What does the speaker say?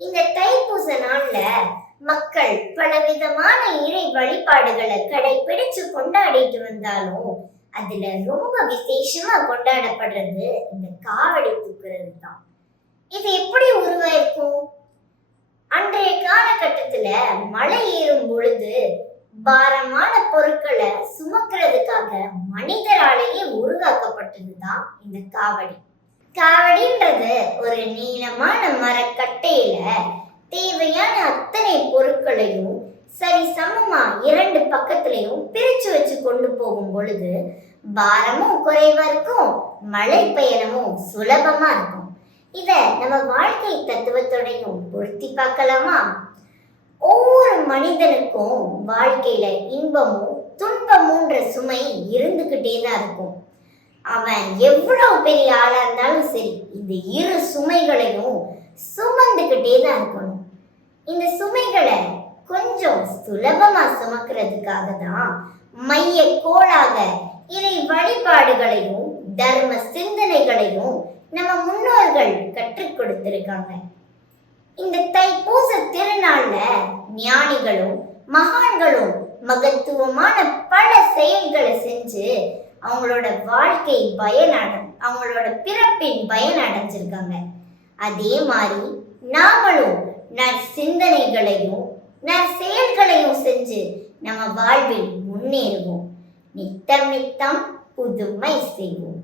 இந்த தைப்பூச நாள்ல மக்கள் பலவிதமான இறை வழிபாடுகளை கடைபிடிச்சு கொண்டாடிட்டு வந்தாலும் அதுல ரொம்ப விசேஷமா கொண்டாடப்படுறது இந்த காவடி தூக்குறது தான். இது எப்படி உருவாயிருக்கும்? அன்றைய காலகட்டத்துல மலை ஏறும் பொழுது பாரமான பொருட்களை சுமக்கிறதுக்காக மனிதராலேயே உருவாக்கப்பட்டதுதான் இந்த காவடி. காவடின்றது ஒரு நீளமான மரக்கட்டையில தேவையான அத்தனை பொருட்களையும் சரி சமமா இரண்டு பக்கத்திலையும் பிரிச்சு வச்சு கொண்டு போகும் பொழுது பாரமும் குறைவா இருக்கும், மழை பயணமும் சுலபமா இருக்கும். இத நம்ம வாழ்க்கை தத்துவத்தோடையும் பொருத்தி பார்க்கலாமா? ஒவ்வொரு மனிதனுக்கும் வாழ்க்கையில இன்பமும் துன்பமுன்ற சுமை இருந்துகிட்டே தான் இருக்கும். அவன் எவ்வளவு பெரிய ஆளா இருந்தாலும் சரி, இந்த இரு சுமைகளையும் சுமந்துகிட்டே தான் இருக்கணும். இந்த சுமைகளை கொஞ்சம் சுலபமா சுமக்கிறதுக்காக தான் மைய கோளாக இறை வழிபாடுகளையும் தர்ம சிந்தனைகளையும் நம்ம முன்னோர்கள் கற்றுக் கொடுத்திருக்காங்க. இந்த தைப்பூச திருநாள்ல ஞானிகளும் மகான்களும் மகத்துவமான பல செயல்களை செஞ்சு அவங்களோட வாழ்க்கை அவங்களோட பிறப்பின் பயன் அடைஞ்சிருக்காங்க. அதே மாதிரி நாமளும் சிந்தனைகளையும் செயல்களையும் செஞ்சு நம்ம வாழ்வில் முன்னேறுவோம். நித்தம் நித்தம் புதுமை செய்வோம்.